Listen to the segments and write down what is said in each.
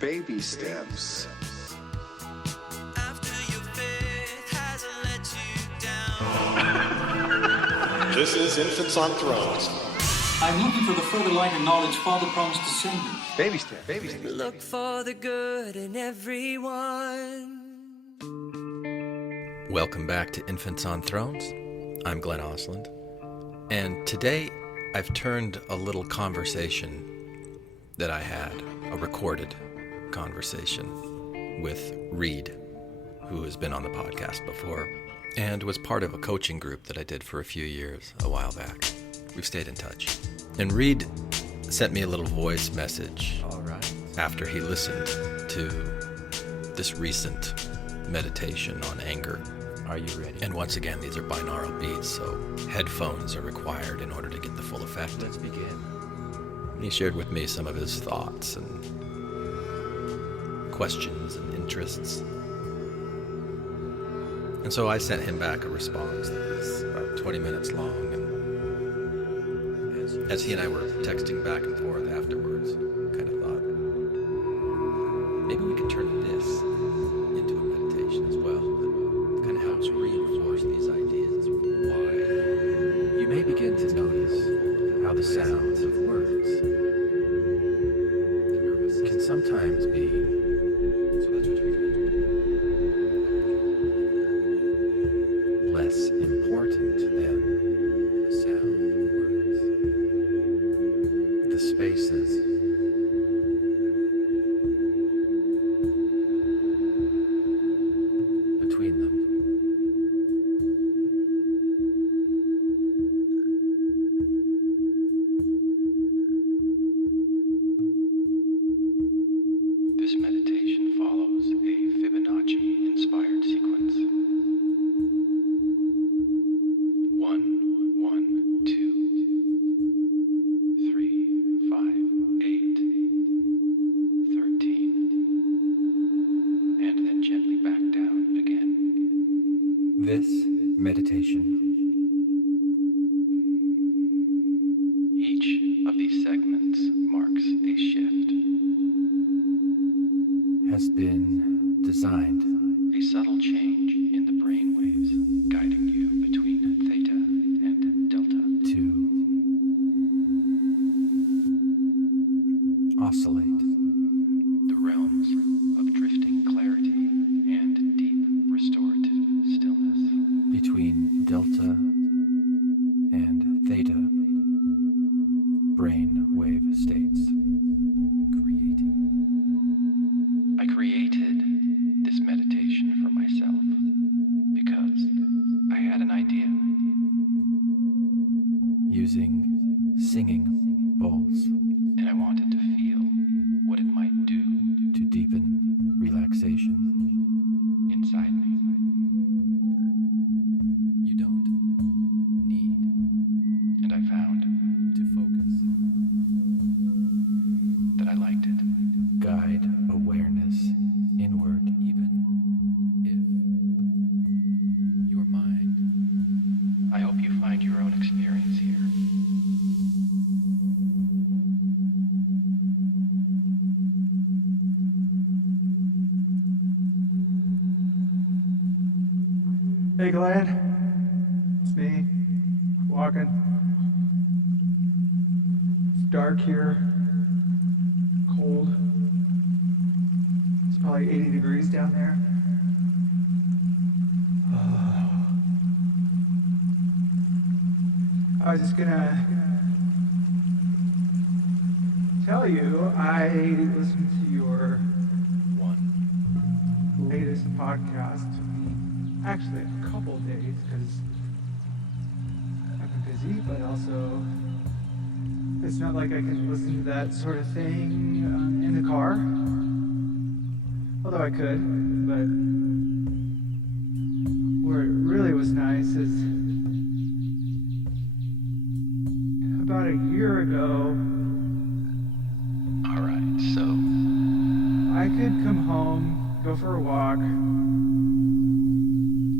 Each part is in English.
Baby steps. After your faith hasn't let you down. This is Infants on Thrones. I'm looking for the further light and knowledge Father promised to send me. Baby steps. Baby steps. Look for the good in everyone. Welcome back to Infants on Thrones. I'm Glenn Osland. And today I've turned a little conversation that I had, a recorded conversation with Reed, who has been on the podcast before and was part of a coaching group that I did for a few years a while back. We've stayed in touch. And Reed sent me a little voice message after he listened to this recent meditation on anger. Are you ready? And once again, these are binaural beats, so headphones are required in order to get the full effect. Let's begin. He shared with me some of his thoughts and questions and interests. And so I sent him back a response that was about 20 minutes long. And as he and I were texting back and forth afterwards, kind of thought, maybe we could turn this into a meditation as well. That kind of helps reinforce these ideas. Why You may begin to notice how the sounds of words can sometimes be less important than the sound of words. The spaces between them. This meditation follows a Fibonacci-inspired sequence. 1, 1, 2, 3, 5, 8, 13, and then gently back down again. This meditation Each of these segments marks a shift, has been designed a subtle change in the brain waves guiding you between theta and delta. to oscillate The realms of drifting clarity and deep restorative stillness. between delta and theta brain wave states, creating I created this meditation for myself because I had an idea. using singing bowls And I wanted to feel what it might do to deepen relaxation. inside me. You don't need And I found to focus. that I liked it. Guide awareness inward, even if your mind I hope you find your own experience here. Hey Glenn, it's me, walking. It's dark here, cold. It's probably 80 degrees down there. I was just gonna tell you, I listened to your latest podcast. Actually, a couple of days, because I've been busy, but also it's not like I can listen to that sort of thing in the car. Although I could, but where it really was nice is about a year ago, All right, so I could come home, go for a walk.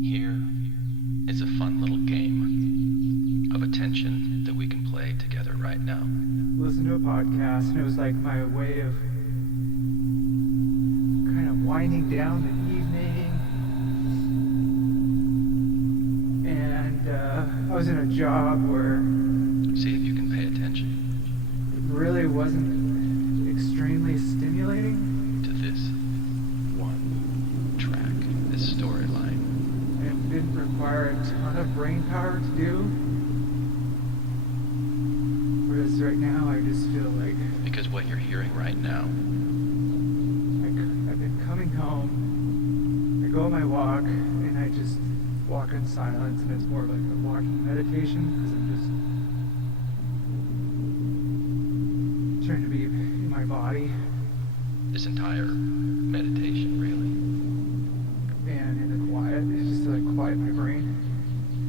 here is a fun little game of attention that we can play together right now. Listen to a podcast, and it was like my way of winding down the evening, and I was in a job where See if you can pay attention it really wasn't extremely stimulating. to this one track, this storyline. It didn't require a ton of brain power to do. Whereas right now, I just feel like Because what you're hearing right now, I've been coming home, I go on my walk, and I just walk in silence, and it's more like a walking meditation, because I'm just trying to be in my body, this entire meditation really, and in the quiet, just to like quiet my brain.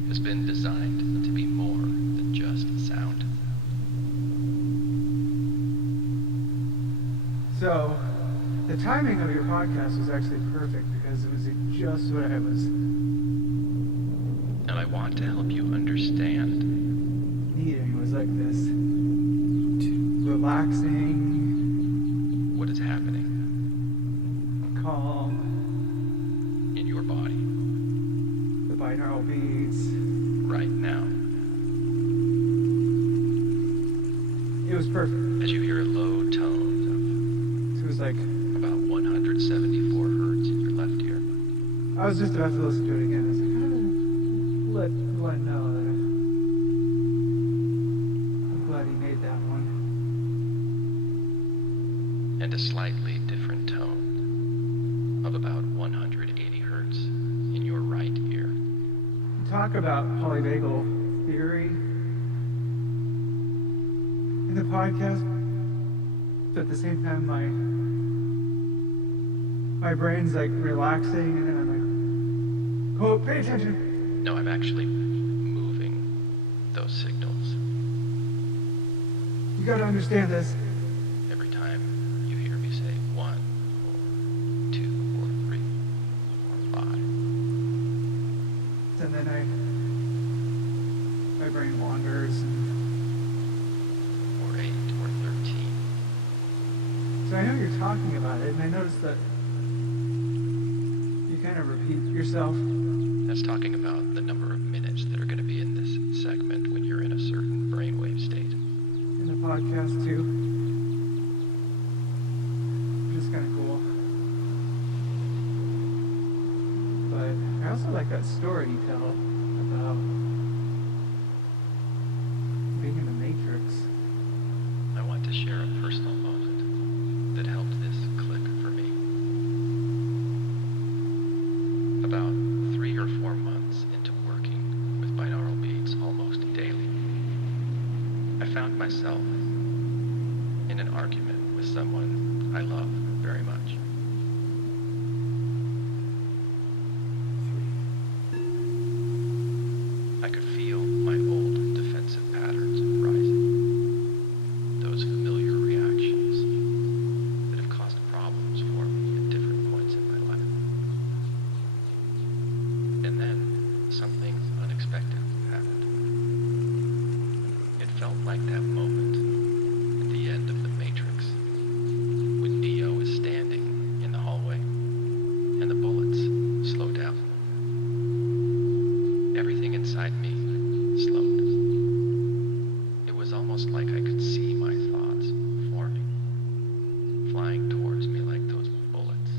has been designed to be more than just sound. So, the timing of your podcast was actually perfect, because it was just what I was And I want to help you understand needing. It was like this relaxing, what is happening calm, in your body the binaural beats. right now. It was perfect. As you hear a low tone It was like, of about 174 hertz in your left ear. I was just about to listen to it again. I was like, let Glenn know that I'm glad he made that one. And a slightly different tone of about 180 hertz in your right ear. Talk about polyvagal theory in the podcast, but at the same time, my brain's like relaxing, and then I'm like, oh, pay attention. No, I'm actually moving those signals You gotta understand this. every time you hear me say 1 or 2 or 3 or 5. And then my brain wanders. Or 8 or 13. So I know you're talking about it, and I noticed that you kind of repeat yourself. That's talking about the number of minutes that are going to be in this segment when you're in a certain brainwave state. In the podcast too, which is kind of cool. But I also like that story you tell about being in the Matrix. I want to share a personal moment that helped this click for me. About 3 or 4 months into working with binaural beats almost daily, I found myself in an argument with someone I love very much. I could feel my old defensive patterns rising, those familiar reactions that have caused problems for me at different points in my life. And then something unexpected happened. It felt like that moment in the end of The Matrix, when Neo is standing in the hallway and the bullets slow down. Everything inside me slowed. It was almost like I could see my thoughts forming, flying towards me like those bullets.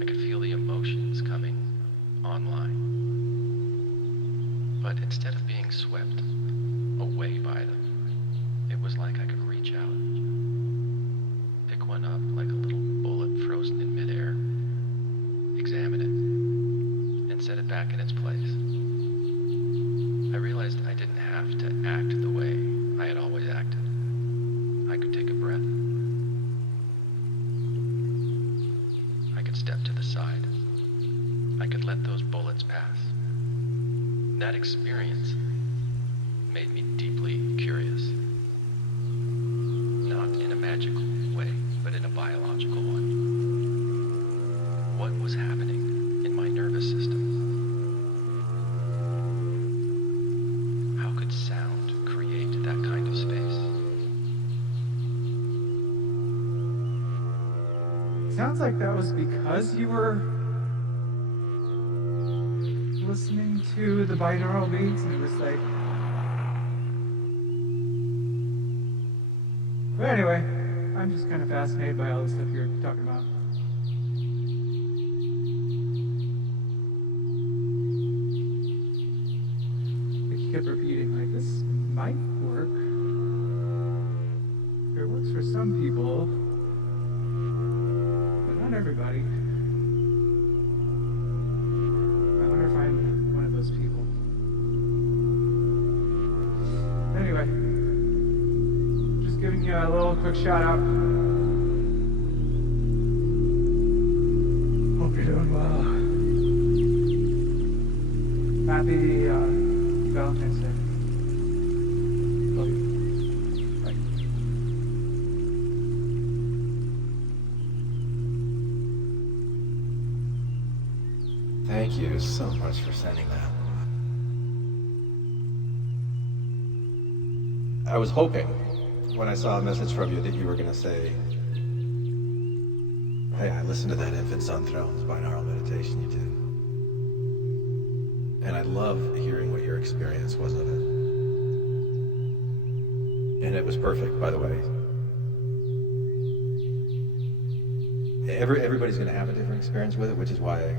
I could feel the emotions coming online. But instead of being swept away by them, it was like I could reach out, pick one up like a little bullet frozen in midair, examine it, and set it back in its place. I realized I didn't have to act the way I had always acted. I could take a breath. I could step to the side. I could let those bullets pass. That experience made me deeply curious. Not in a magical way, but in a biological one. What was happening in my nervous system? How could sound create that kind of space? sounds like that was because you were listening to the binaural beats and it was like... But anyway, I'm just kind of fascinated by all the stuff you're talking about. I kept repeating, like, this might work. It works for some people, but not everybody. I wonder if I'm one of those people. Anyway, just giving you a little quick shout out. Hope you're doing well. Happy Valentine's Day. Love you. Bye. Thank you so much for sending that. I was hoping when I saw a message from you that you were going to say, hey, I listened to that Infants on Thrones binaural meditation you did. And I love hearing what your experience was of it. And it was perfect, by the way. Everybody's going to have a different experience with it, which is why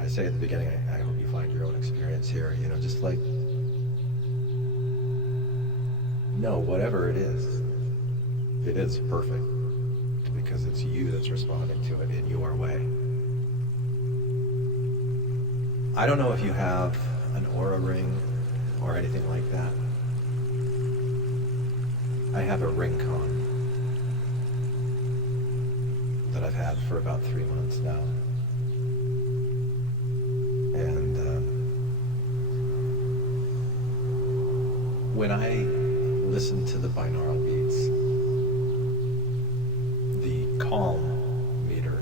I say at the beginning, I hope you find your own experience here. You know, just like, no, whatever it is perfect because it's you that's responding to it in your way. I don't know if you have an Aura ring or anything like that. I have a ring con that I've had for about 3 months now. And when I listen to the binaural beats, the calm meter,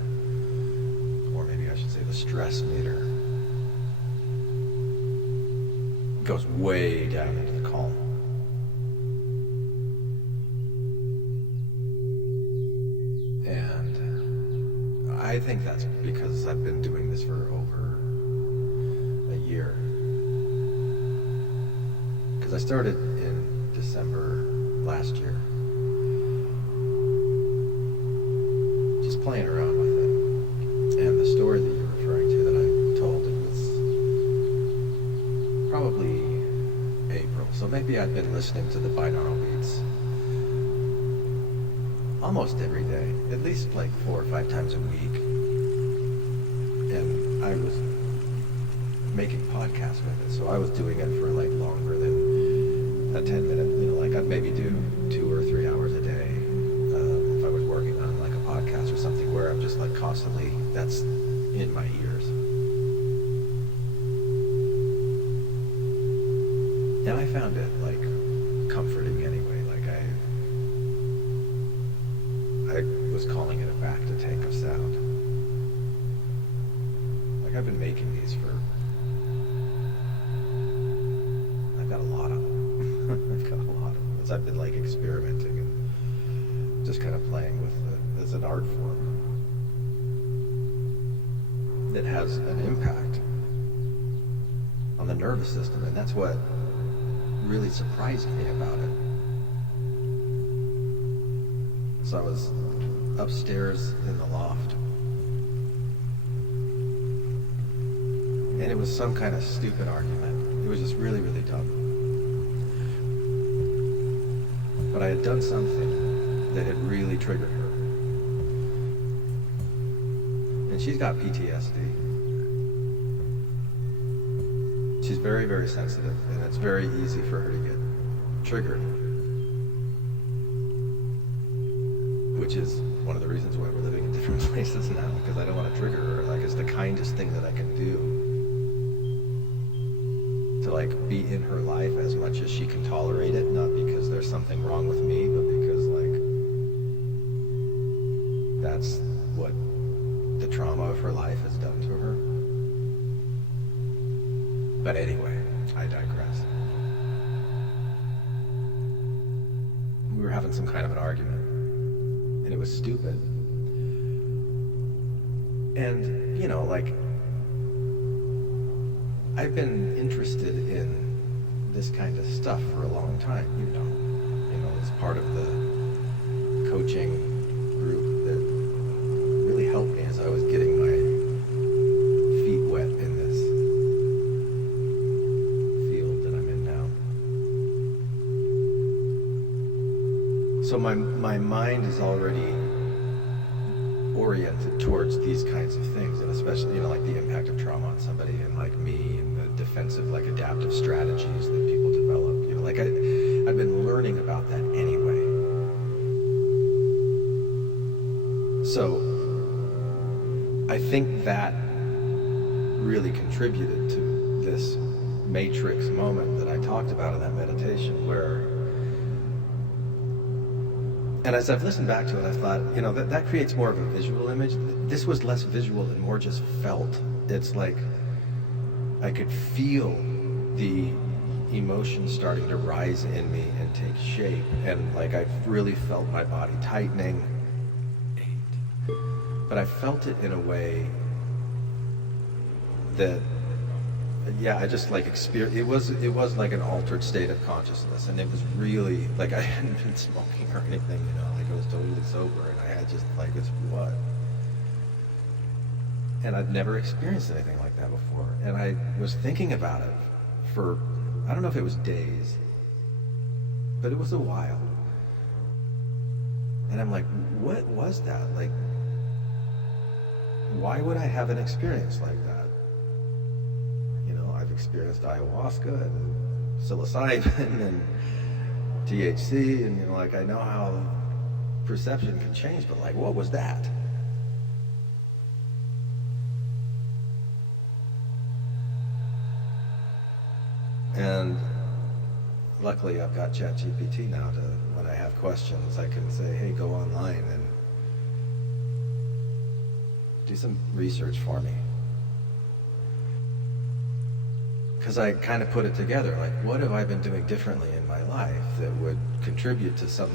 or maybe I should say the stress meter, goes way down into the calm. And I think that's because I've been doing this for over a year. Because I started in December last year. Just playing around with it. And the story that you're referring to that I told, it was probably April. So maybe I've been listening to the binaural beats almost every day, at least like 4 or 5 times a week. And I was making podcasts with it, so I was doing it for like longer than a 10-minute, you know, like I'd maybe do 2 or 3 hours a day if I was working on like a podcast or something where I'm just like constantly, that's in my ears. And I found it like comforting anyway. Like I was calling it a back to tank of sound. Like I've been making these for, I've got a lot of them. I've got a lot of them. As I've been like experimenting and just kind of playing with it as an art form that has an impact on the nervous system, and that's what really surprised me about it. So I was upstairs in the loft, and it was some kind of stupid argument. It was just really, really dumb. But I had done something that had really triggered her. And she's got PTSD. She's very, very sensitive, and it's very easy for her to get triggered. Which is one of the reasons why we're living in different places now, because I don't want to trigger her. Like, it's the kindest thing that I can do to like be in her life as much as she can tolerate it, not because there's something wrong with me, but because like that's what the trauma of her life has done to her. But anyway, I digress. We were having some kind of an argument, and it was stupid. And, you know, like, I've been interested in this kind of stuff for a long time, you know, as part of the coaching group that really helped me as I was getting my feet wet in this field that I'm in now. So my mind is already oriented towards these kinds of things, and especially, you know, like the impact of trauma on somebody, and like me, and the defensive, like adaptive strategies that people develop. You know, like I've been learning about that anyway. So I think that really contributed to this matrix moment that I talked about in that meditation, where, and as I've listened back to it, I thought, you know, that creates more of a visual image. This was less visual and more just felt. It's like I could feel the emotions starting to rise in me and take shape, and like I really felt my body tightening. But I felt it in a way that, yeah, I just like experienced. It was like an altered state of consciousness, and it was really like I hadn't been smoking or anything, you know, like I was totally sober, and I had just like this what, and I'd never experienced anything like that before, and I was thinking about it for, I don't know if it was days, but it was a while, and I'm like, what was that? Like, why would I have an experience like that? I've experienced ayahuasca and psilocybin and THC, and, you know, like I know how perception can change, but like, what was that? And luckily I've got ChatGPT now to, when I have questions, I can say, hey, go online and do some research for me. Because I kind of put it together, like, what have I been doing differently in my life that would contribute to some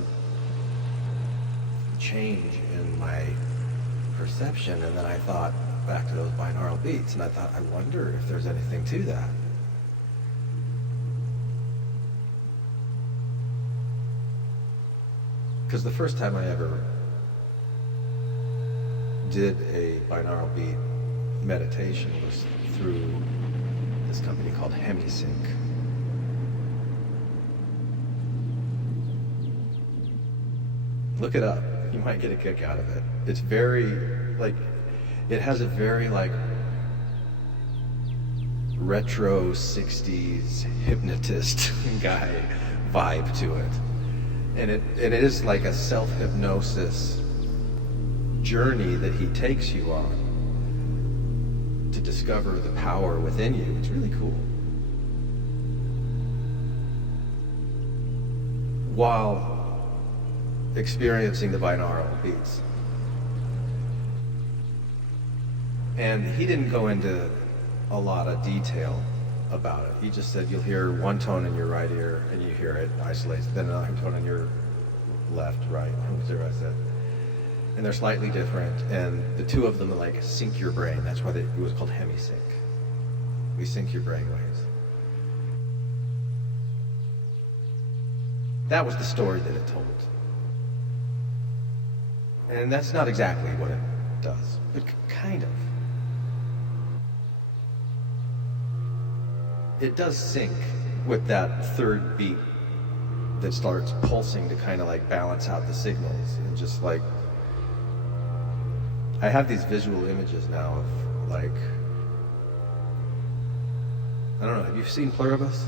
change in my perception? And then I thought back to those binaural beats, and I thought, I wonder if there's anything to that. Because the first time I ever did a binaural beat meditation was through this company called HemiSync. Look it up. You might get a kick out of it. It's very, like, it has a very, like, retro 60s hypnotist guy vibe to it. And it is like a self-hypnosis journey that he takes you on to discover the power within you. It's really cool. While experiencing the binaural beats. And he didn't go into a lot of detail about it. He just said you'll hear one tone in your right ear and you hear it isolates, then another tone in your left, right, whatever I said. And they're slightly different, and the two of them like sync your brain. That's why it was called HemiSync. We sync your brain waves. That was the story that it told. And that's not exactly what it does, but kind of. It does sync with that third beat that starts pulsing to kind of like balance out the signals, and just like, I have these visual images now of like, I don't know, have you seen Pluribus?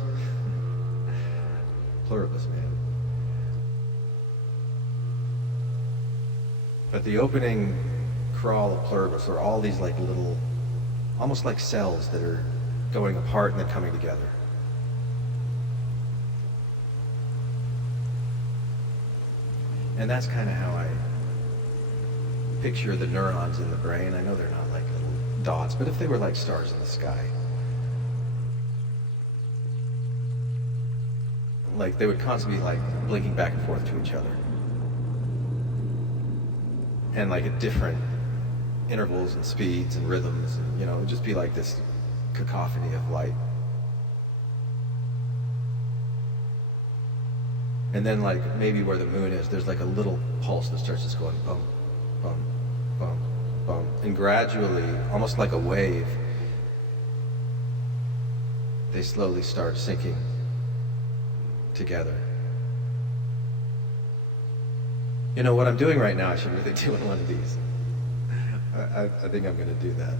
Pluribus, man. But the opening crawl of Pluribus are all these like little, almost like cells that are going apart and then coming together. And that's kind of how I picture the neurons in the brain. I know they're not like little dots, but if they were like stars in the sky, like they would constantly be like blinking back and forth to each other. and like at different intervals and speeds and rhythms, and, you know, it would just be like this cacophony of light. And then like maybe where the moon is, there's like a little pulse that starts just going bum, bum, bum, bum. And gradually, almost like a wave, they slowly start sinking together. You know, what I'm doing right now, I should really do in one of these. I think I'm going to do that.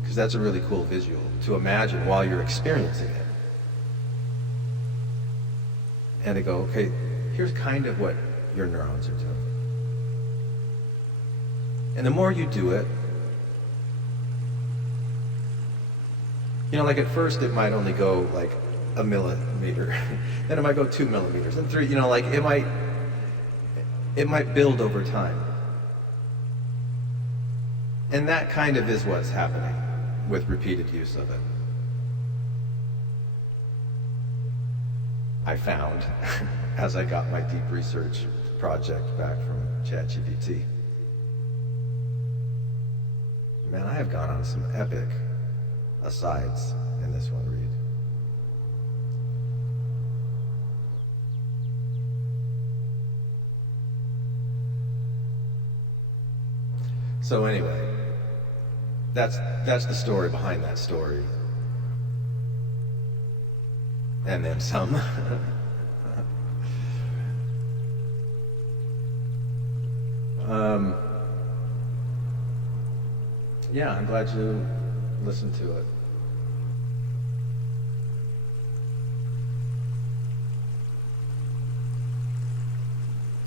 Because that's a really cool visual to imagine while you're experiencing it. And to go, okay, here's kind of what your neurons are doing. And the more you do it, you know, like at first it might only go like a millimeter, then it might go 2 millimeters, and 3, you know, like it might build over time. And that kind of is what's happening with repeated use of it. I found as I got my deep research project back from ChatGPT. Man, I have gone on some epic asides in this one read. So anyway, that's the story behind that story. And then some. Yeah, I'm glad you listened to it.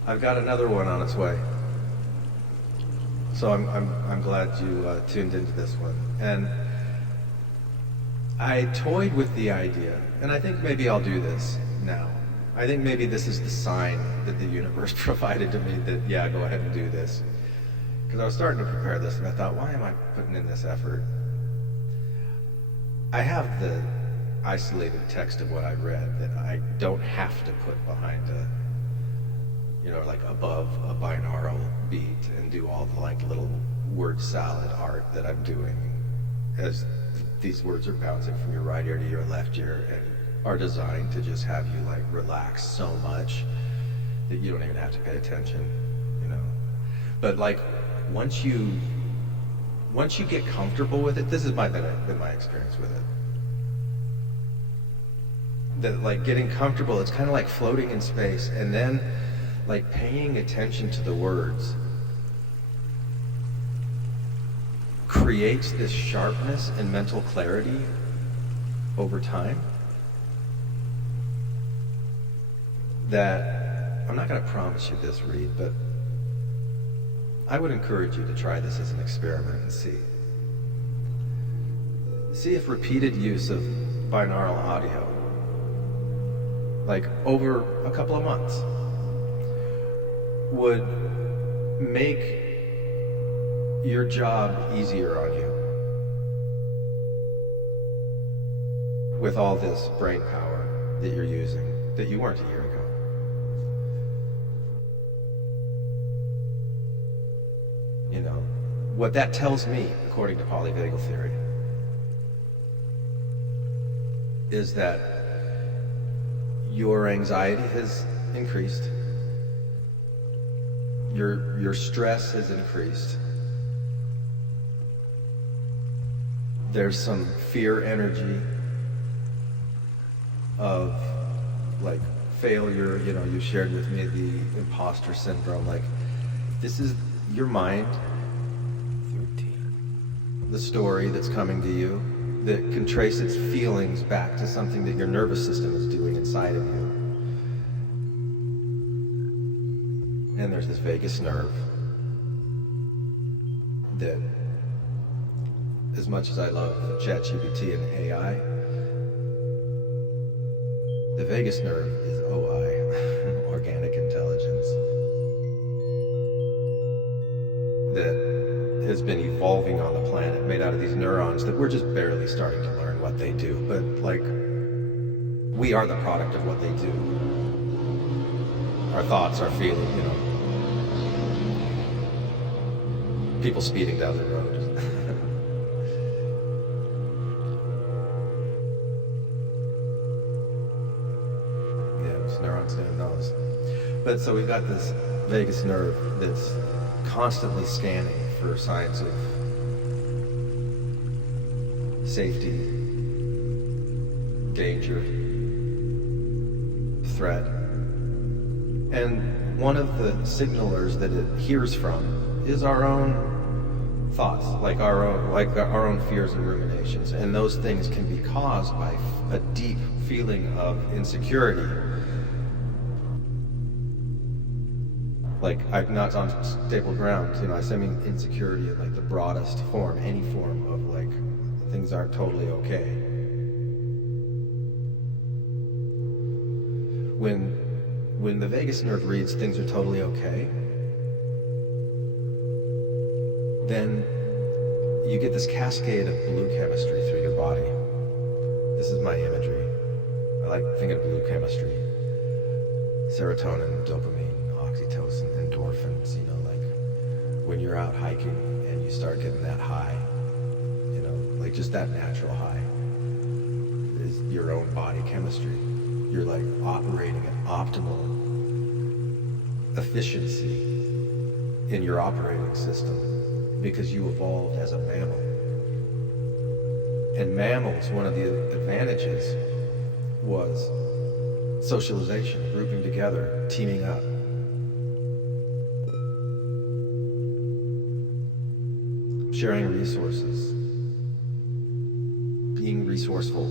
I've got another one on its way. So I'm glad you tuned into this one. And I toyed with the idea, and I think maybe I'll do this now. I think maybe this is the sign that the universe provided to me that, yeah, go ahead and do this. Because I was starting to prepare this, and I thought, why am I putting in this effort? I have the isolated text of what I read that I don't have to put behind a, you know, like above a binaural beat and do all the like little word salad art that I'm doing as these words are bouncing from your right ear to your left ear and are designed to just have you like relax so much that you don't even have to pay attention, you know. But like once you get comfortable with it, this has been my experience with it. That like getting comfortable, it's kind of like floating in space, and then like paying attention to the words creates this sharpness and mental clarity over time that I'm not going to promise you this, Reed, but I would encourage you to try this as an experiment and see. See if repeated use of binaural audio, like over a couple of months, would make your job easier on you with all this brain power that you're using that you weren't a year ago. You know, what that tells me, according to polyvagal theory, is that your anxiety has increased, your stress has increased, there's some fear energy of like failure. You know, you shared with me the imposter syndrome. Like, this is your mind, the story that's coming to you that can trace its feelings back to something that your nervous system is doing inside of you. And there's this vagus nerve that, as much as I love ChatGPT and AI, the vagus nerve is OI, organic intelligence, that has been evolving on the planet, made out of these neurons that we're just barely starting to learn what they do. But like, we are the product of what they do. Our thoughts, our feelings, you know. people speeding down the road. Yeah, it's neurons in the nose. But so we've got this vagus nerve that's constantly scanning for signs of safety, danger, threat. And one of the signalers that it hears from is our own thoughts, like our own fears and ruminations. And those things can be caused by a deep feeling of insecurity. Like, I'm not on stable ground, I mean insecurity in like the broadest form, any form of like, things aren't totally okay. When the vagus nerve reads things are totally okay, then you get this cascade of blue chemistry through your body. This is my imagery. I like thinking of blue chemistry. Serotonin, dopamine, oxytocin, endorphins, like when you're out hiking and you start getting that high, like just that natural high is your own body chemistry. You're like operating at optimal efficiency in your operating system because you evolved as a mammal. And mammals, one of the advantages was socialization, grouping together, teaming up. Sharing resources, being resourceful,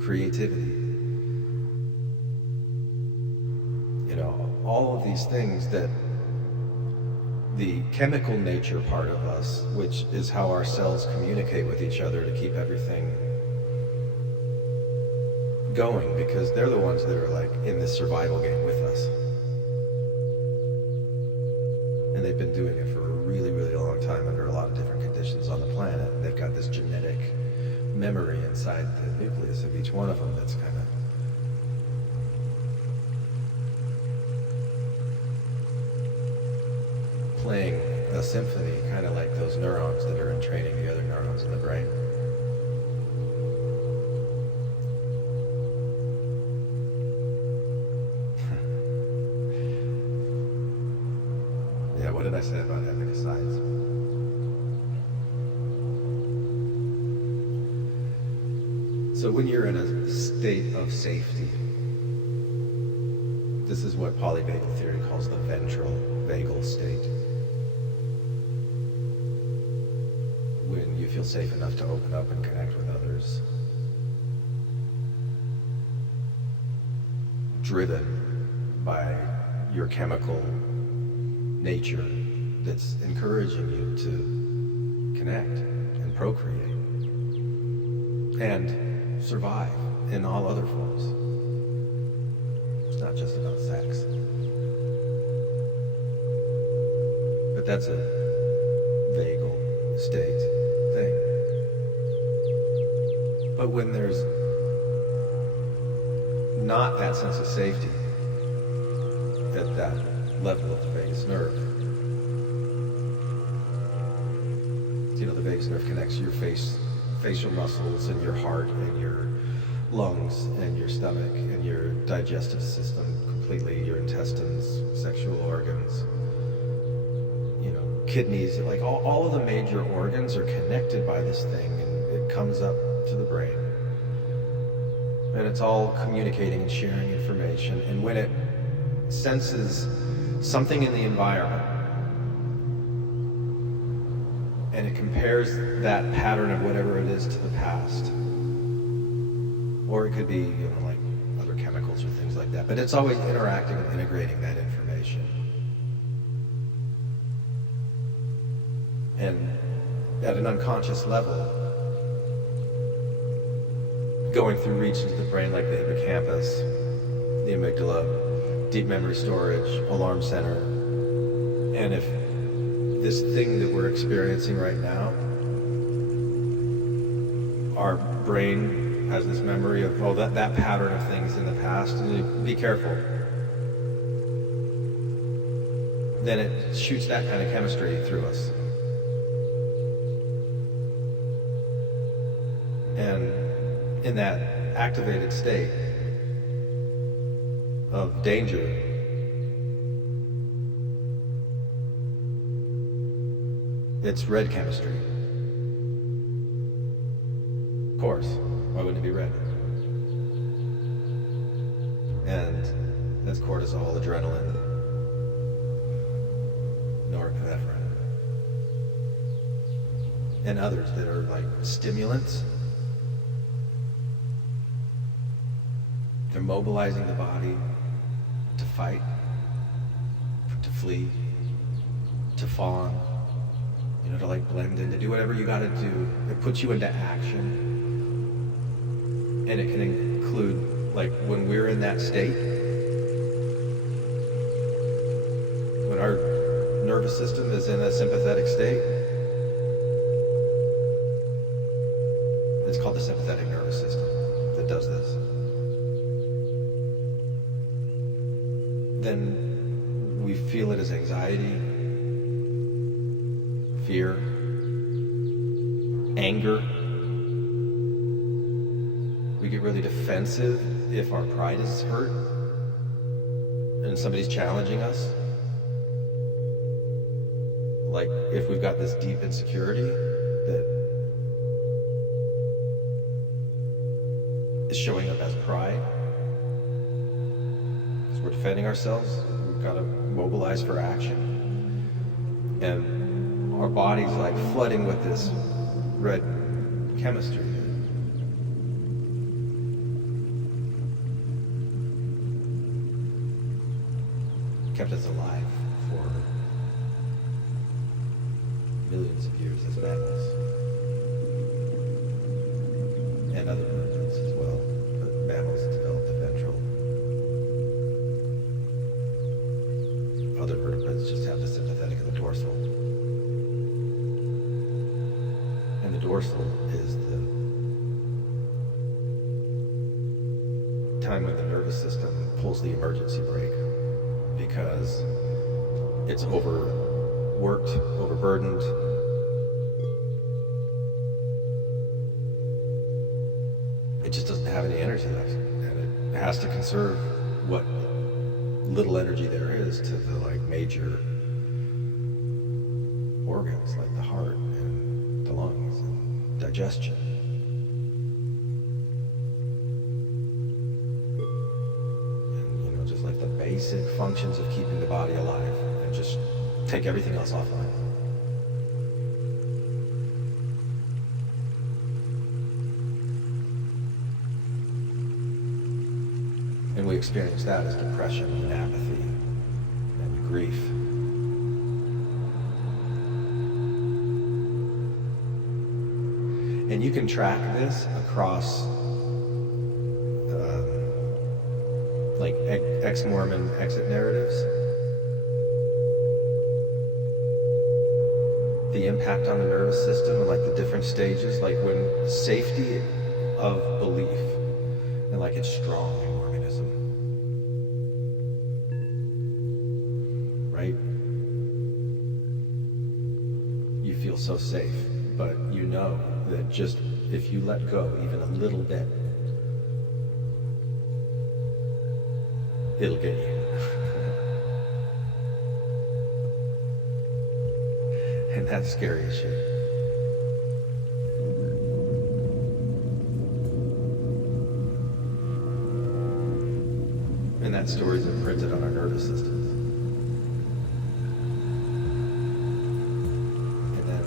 creativity. All of these things that the chemical nature part of us, which is how our cells communicate with each other to keep everything going, because they're the ones that are like in this survival game with us. And they've been doing it for a really, really long time under a lot of different conditions on the planet. They've got this genetic memory inside the nucleus of each one of them that's kind of playing a symphony, kind of like those neurons that are entraining the other neurons in the brain. Yeah, what did I say about epic asides? So when you're in a state of safety, this is what polyvagal theory calls the ventral vagal state. When you feel safe enough to open up and connect with others. Driven by your chemical nature that's encouraging you to connect and procreate and survive in all other forms. It's not just about sex. But that's a vagal state thing. But when there's not that sense of safety at that level of the vagus nerve, the vagus nerve connects your facial muscles and your heart and your lungs and your stomach and your digestive system completely, your intestines, sexual organs, kidneys, like all of the major organs are connected by this thing, and it comes up to the brain. And it's all communicating and sharing information. And when it senses something in the environment, and it compares that pattern of whatever it is to the past, or it could be, like other chemicals or things like that, but it's always interacting and integrating that information. And at an unconscious level, going through regions of the brain like the hippocampus, the amygdala, deep memory storage, alarm center. And if this thing that we're experiencing right now, our brain has this memory of, that pattern of things in the past, and be careful. then it shoots that kind of chemistry through us. And in that activated state of danger, it's red chemistry. Of course, why wouldn't it be red? And that's cortisol, adrenaline, norepinephrine, and others that are like stimulants. They're mobilizing the body to fight, to flee, to fawn, to like blend in, to do whatever you gotta do. It puts you into action. And it can include, like, when we're in that state, when our nervous system is in a sympathetic state, it's called the sympathetic nervous system that does this. Then we feel it as anxiety, fear, anger. We get really defensive if our pride is hurt and somebody's challenging us. Like if we've got this deep insecurity that is showing up as pride. Because we're defending ourselves, we've got to mobilize for action. And our body's like flooding with this red chemistry. Kept us alive for millions of years as mammals and other vertebrates as well, but mammals developed the ventral. Other vertebrates just have the sympathetic and the dorsal. And the dorsal is the time when the nervous system pulls the emergency brake, because it's overworked, overburdened. It just doesn't have any energy left, and it has to conserve what little energy there is to the like major organs like the heart and the lungs and digestion. Just like the basic functions of keeping the body alive, and just take everything else offline. And we experience that as depression and apathy and grief. And you can track this across like ex-Mormon exit narratives. The impact on the nervous system and like the different stages, like when safety of belief and like it's strong in Mormonism, right? You feel so safe, but you know that just if you let go even a little bit, it'll get you. And that's scary as shit. And that story's imprinted on our nervous systems. And then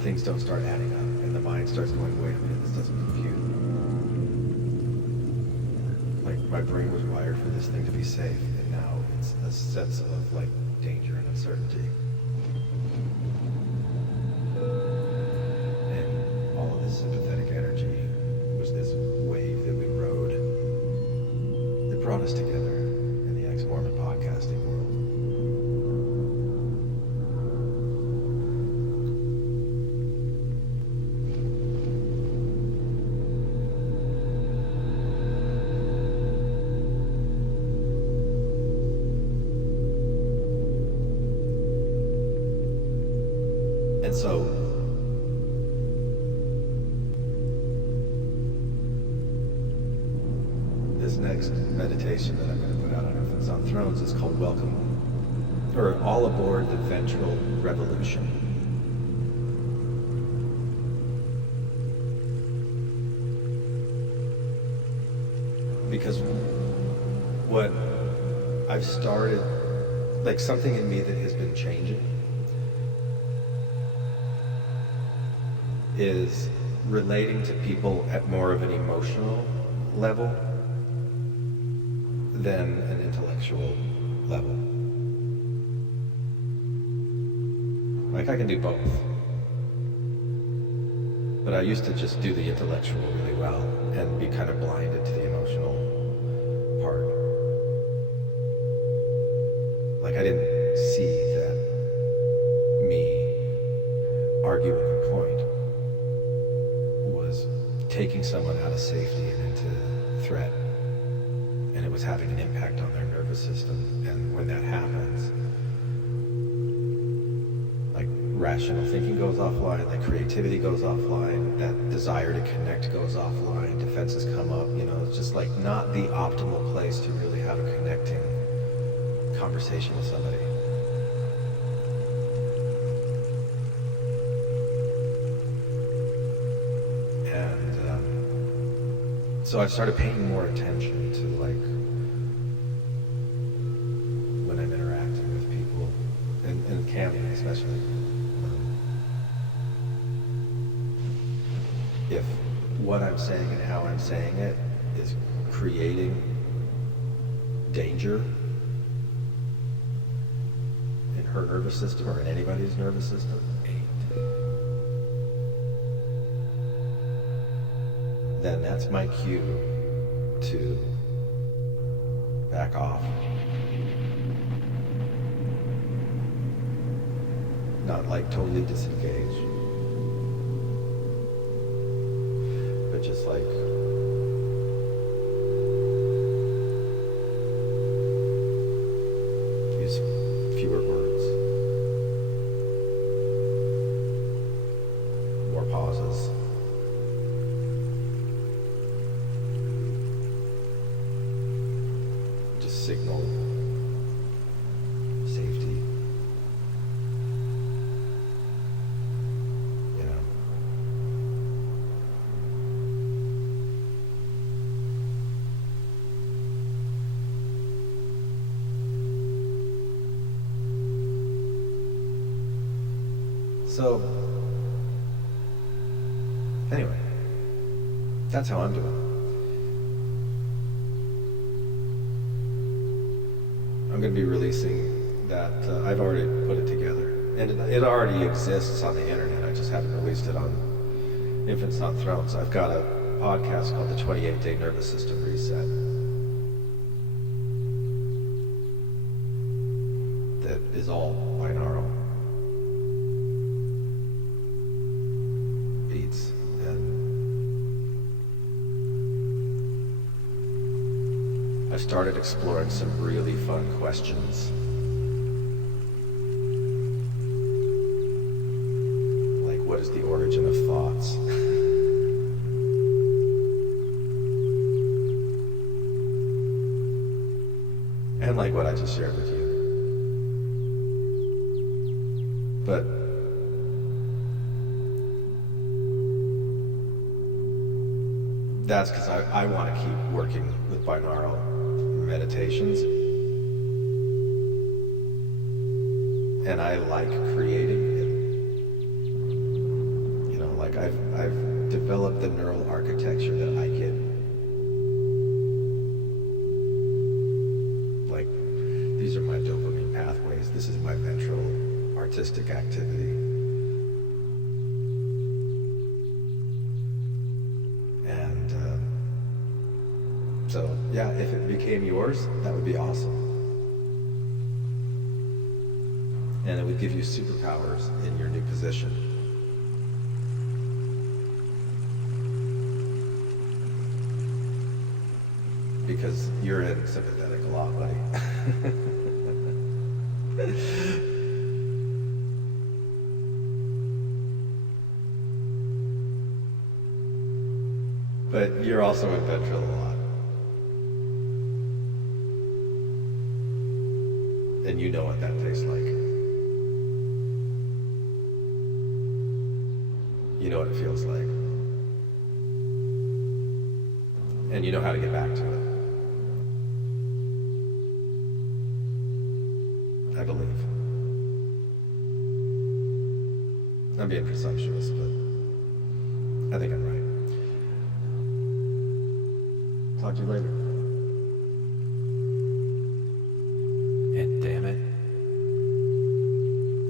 things don't start adding up, and the mind starts going, wait a minute, this doesn't compute. My brain was wired for this thing to be safe, and now it's a sense of like danger and uncertainty. And all of this sympathetic energy was this wave that we rode that brought us together in the ex-Mormon podcasting world. And so this next meditation that I'm going to put out on Infants on Thrones is called Welcome, or All Aboard the Ventral Revolution. Because what I've started, like something in me that has been changing, is relating to people at more of an emotional level than an intellectual level. Like I can do both. But I used to just do the intellectual really well and be kind of blinded to the emotional part. Like I didn't see that me arguing a point was taking someone out of safety and into threat. And it was having an impact on their nervous system. And when that happens, like rational thinking goes offline, like creativity goes offline, that desire to connect goes offline, defenses come up, you know, it's just like not the optimal place to really have a connecting conversation with somebody. And so I started paying more attention to like when I'm interacting with people, and camping especially. If what I'm saying and how I'm saying it is creating danger in her nervous system or in anybody's nervous system, then that's my cue to back off. Not like totally disengage, but just like use fewer words, more pauses. Just signal safety. You know. So, anyway, that's how I'm doing. I'm going to be releasing that. I've already put it together, and it already exists on the internet. I just haven't released it on Infants on Thrones. I've got a podcast called the 28-Day Nervous System Reset that is all binaural beats, and I started exploring some really fun questions. Like, what is the origin of thoughts? And like what I just shared with you. But that's because I want to keep working with binaural meditations, and I like creating, and you know, like I've developed the neural architecture that I get, like these are my dopamine pathways, this is my ventral artistic activity, and so yeah, if it became yours, that would be awesome. And it would give you superpowers in your new position. Because you're in sympathetic a lot, buddy. But you're also in Bedfield a lot. And you know what that tastes like. You know what it feels like. And you know how to get back to it. I believe. I'm being presumptuous, but I think I'm right. Talk to you later. And damn it,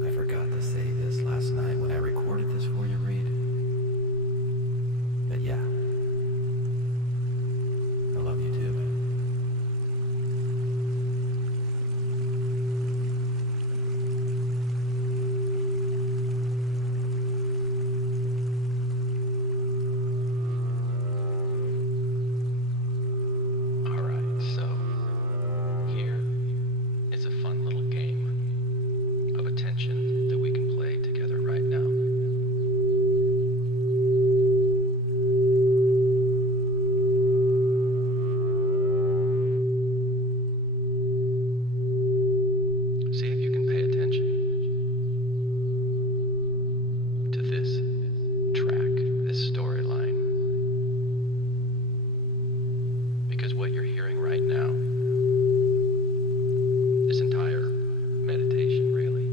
I forgot to say this last night when I recorded this for you, Reed. But yeah, I love you too. Alright, so here is a fun little game of attention that we can play together right now. See if you can pay attention to this track, this storyline. Because what you're hearing right now, this entire meditation really,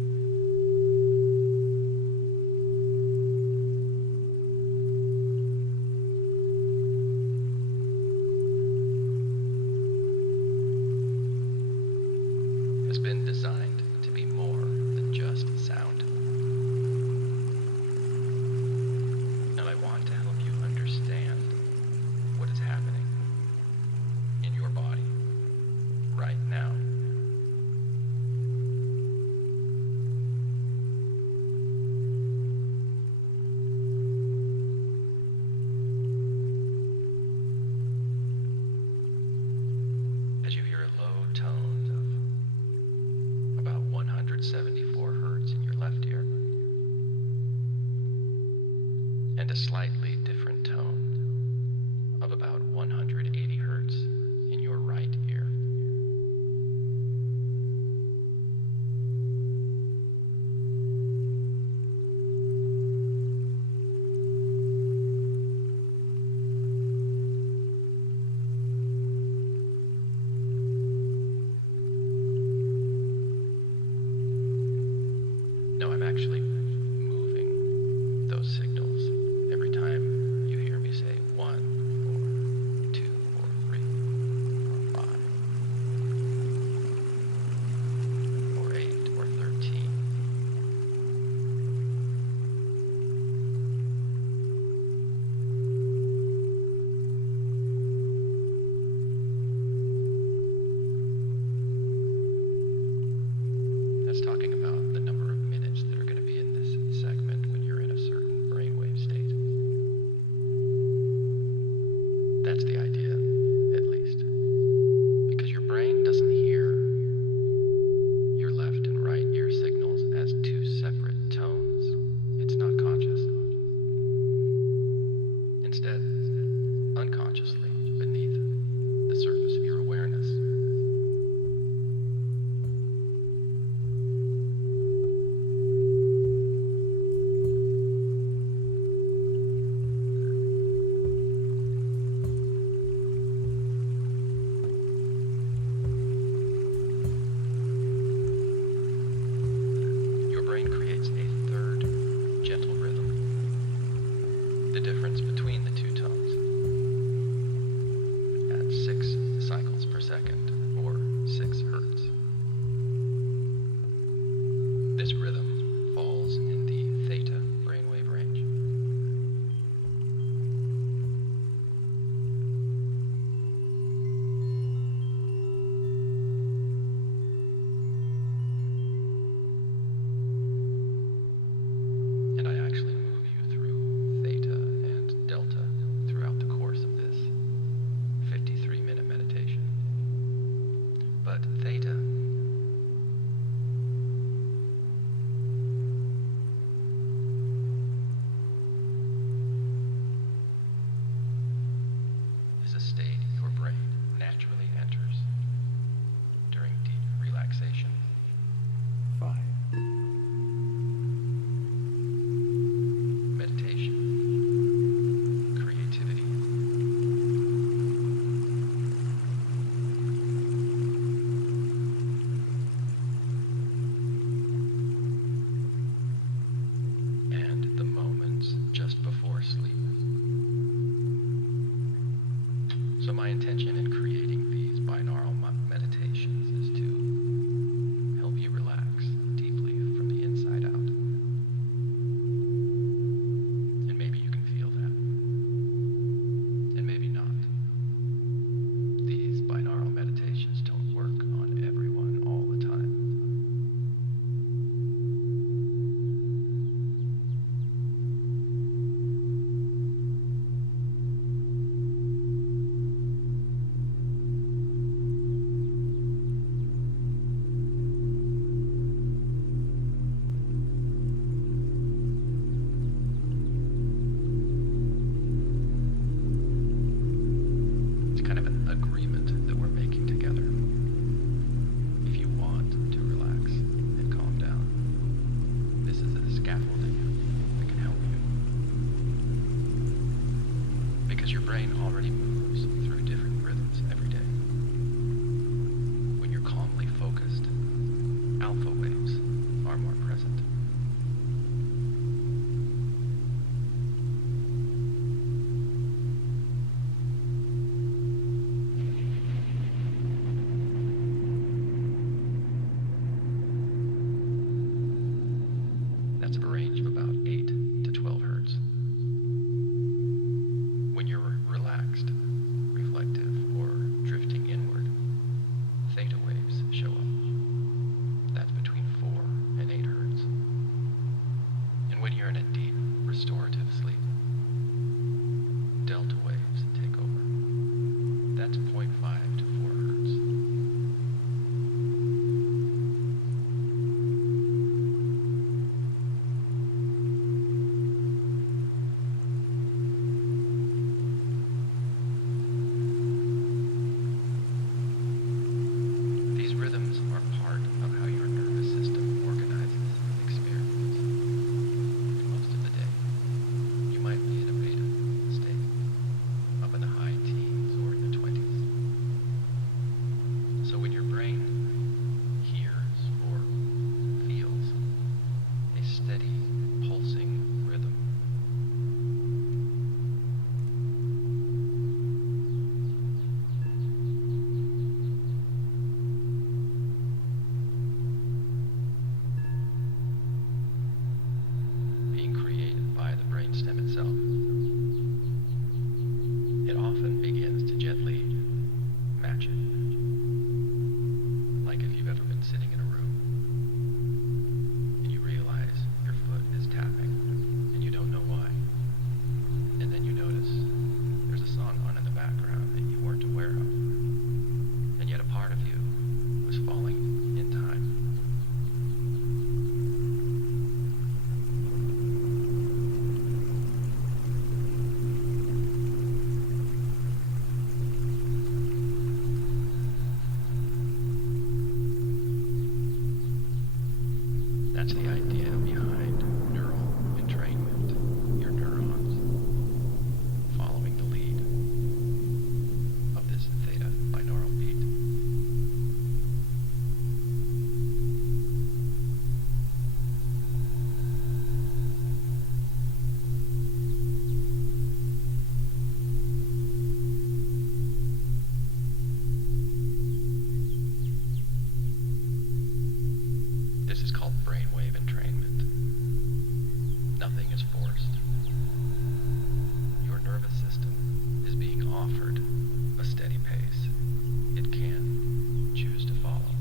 has been designed to be more than just sound. And I want to help you understand what is happening in your body right now. As you hear a low tone of about 174 hertz in your left ear, and a slightly different tone of about 180 hertz in your right ear. your brain already moves through different rhythms every day. When you're calmly focused, alpha waves are more present. That's a range of about 8 to 12 hertz. When you're relaxed, reflective, or drifting inward, theta waves show up. That's between 4 and 8 hertz. And when you're in a deep, restorative sleep, delta waves take over. That's 0.5 to 4 hertz. These rhythms are part of how your nervous system organizes experience. Most of the day, you might be in a beta state, up in the high teens or in the 20s. So when your brain hears or feels a steady, pulsing rhythm, being created by the brainstem itself, it often begins to gently match it. Like if you've ever been sitting in a room and you realize your foot is tapping and you don't know why. And then you notice there's a song on in the background that you weren't aware of. And yet a part of you was falling in time. That's the idea behind neural entrainment, your neurons following the lead of this theta binaural beat. This is called brainwave entrainment. Nothing is forced. Your nervous system is being offered a steady pace it can choose to follow.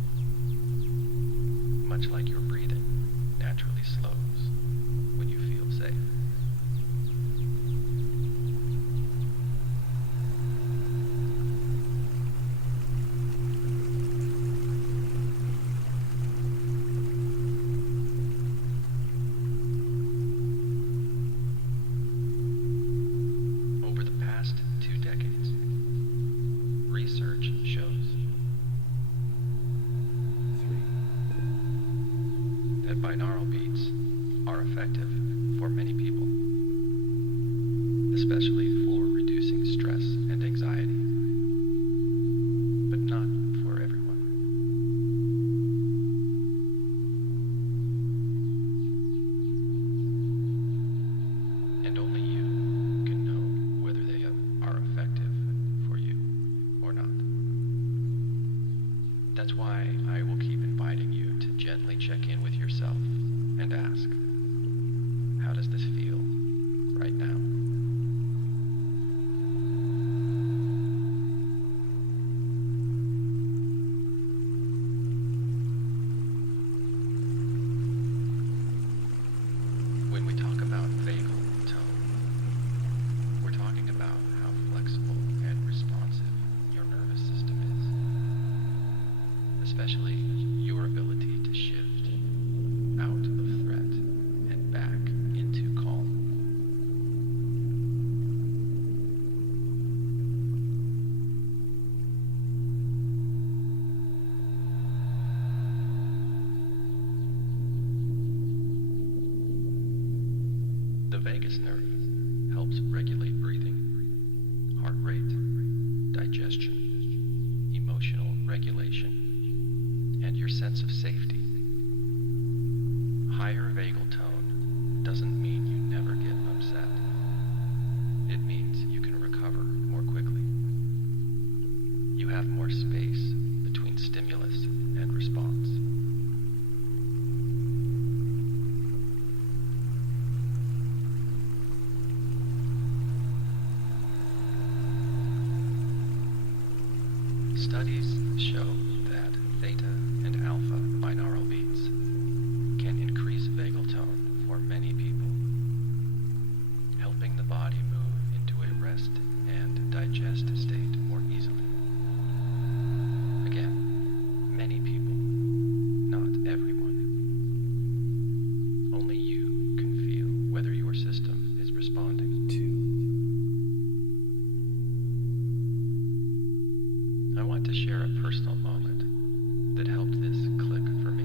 Much like your breathing naturally slows when you feel safe. Over the past 2 decades, research shows 3, that binaural beats are effective for many people, especially for reducing stress and anxiety, but not for everyone. And only you can know whether they are effective for you or not. That's why I will keep inviting you to gently check in with yourself and ask, how does this feel right now? When we talk about vagal tone, we're talking about how flexible and responsive your nervous system is, especially your ability to shift out of threat and back into calm. The vagus nerve helps regulate breathing, digestion, emotional regulation, and your sense of safety. Higher vagal tone doesn't mean you never get upset. It means you can recover more quickly. You have more space between stimulus and response. Studies show that theta and alpha binaural beats can increase vagal tone for many people, helping the body move into a rest and digest state more easily. Again, many people, not everyone. Only you can feel whether your system is responding. I want to share a personal moment that helped this click for me.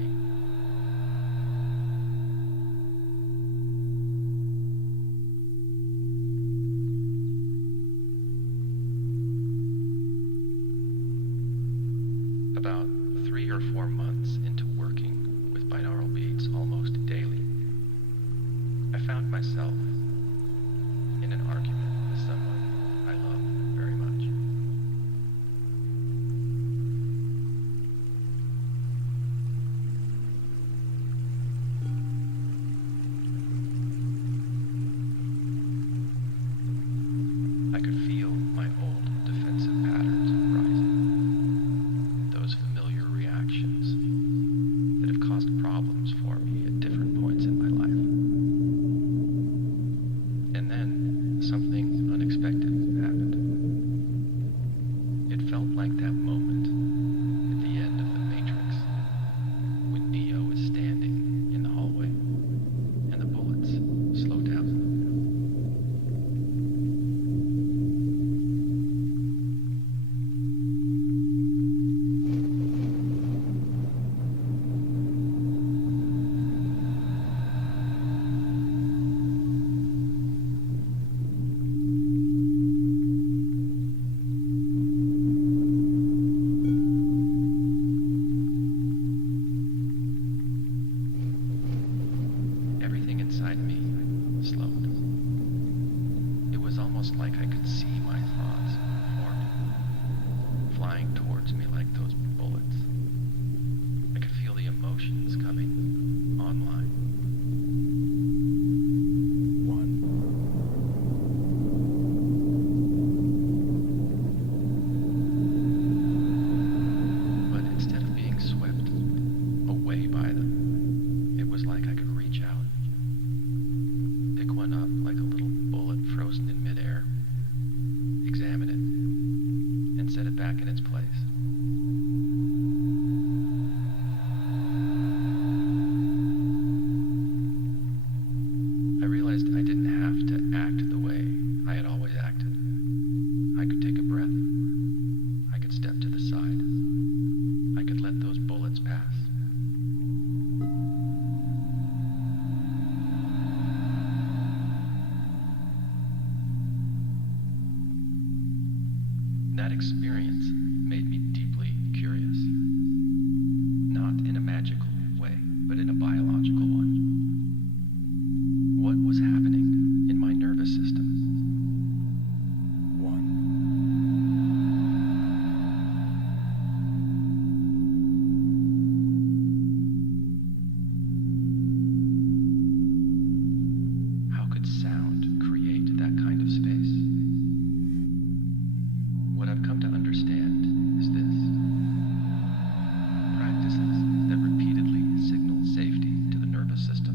About 3 or 4 months into working with binaural beats almost daily, I found myself in an argument with someone I love very much. I could feel my old defensive patterns rising, those familiar reactions that have caused problems for me at different points in my life. And then something unexpected happened. It felt like that moment at the end of The Matrix when Neo is standing in the hallway and the bullets slow down. Everything inside me slowed. It was almost like I could see my thoughts forming, flying towards me like those bullets. I could feel the emotions coming online. But instead of being swept away by them, it was like I could reach out, pick one up like a little bullet frozen in midair, examine it, and set it back in its place. I realized I didn't have to act the way I had always acted. I could take a breath. I could step to the side. I could let those bullets pass. That experience made me deeply curious. Not in a magical way, but in a biological one. What was happening in my nervous system? How could sound create that kind of space? What I've come to understand is this. Practices that repeatedly signal safety to the nervous system,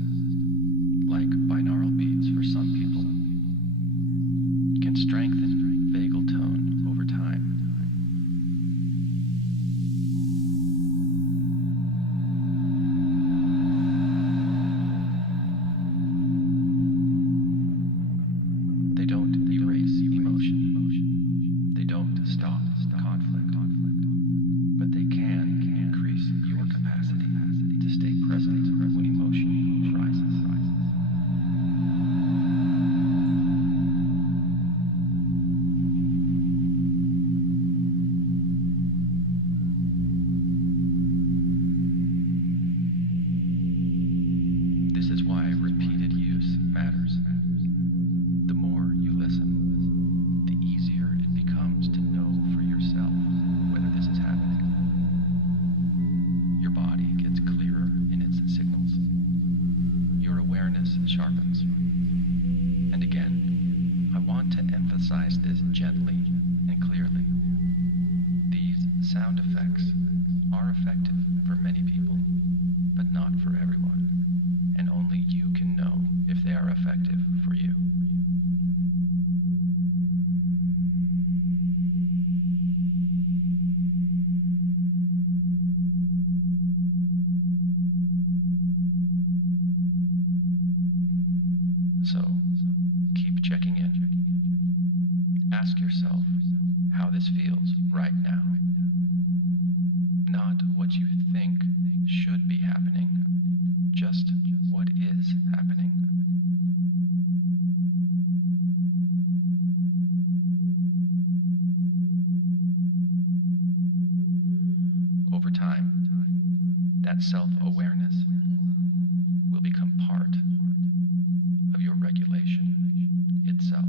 like binaural beats for some people, can strengthen vagal tone over time. They don't erase emotion. They don't stop conflict. But they can increase your capacity to stay present when emotion rises. awareness sharpens. And again, I want to emphasize this gently and clearly. These sound effects are effective for many people, but not for everyone, and only you can know if they are effective for you. So, keep checking in. Ask yourself how this feels right now. Not what you think should be happening, just what is happening. Over time, that self-awareness will become part of your regulation itself.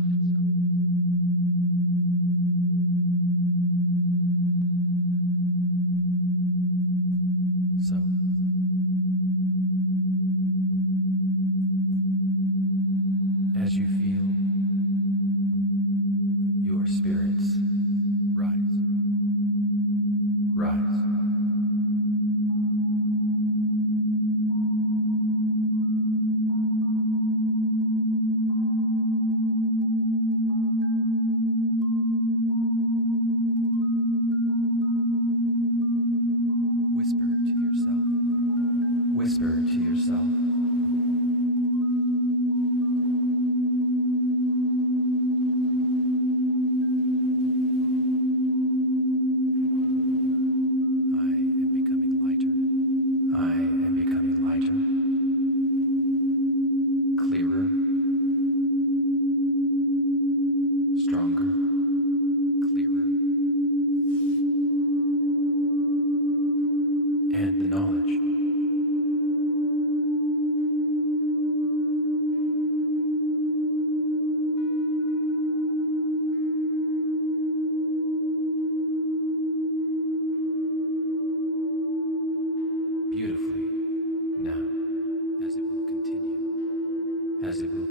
So, as you feel your spirits rise, whisper to yourself, I am becoming lighter, clearer, stronger, and the knowledge beautifully now, as it will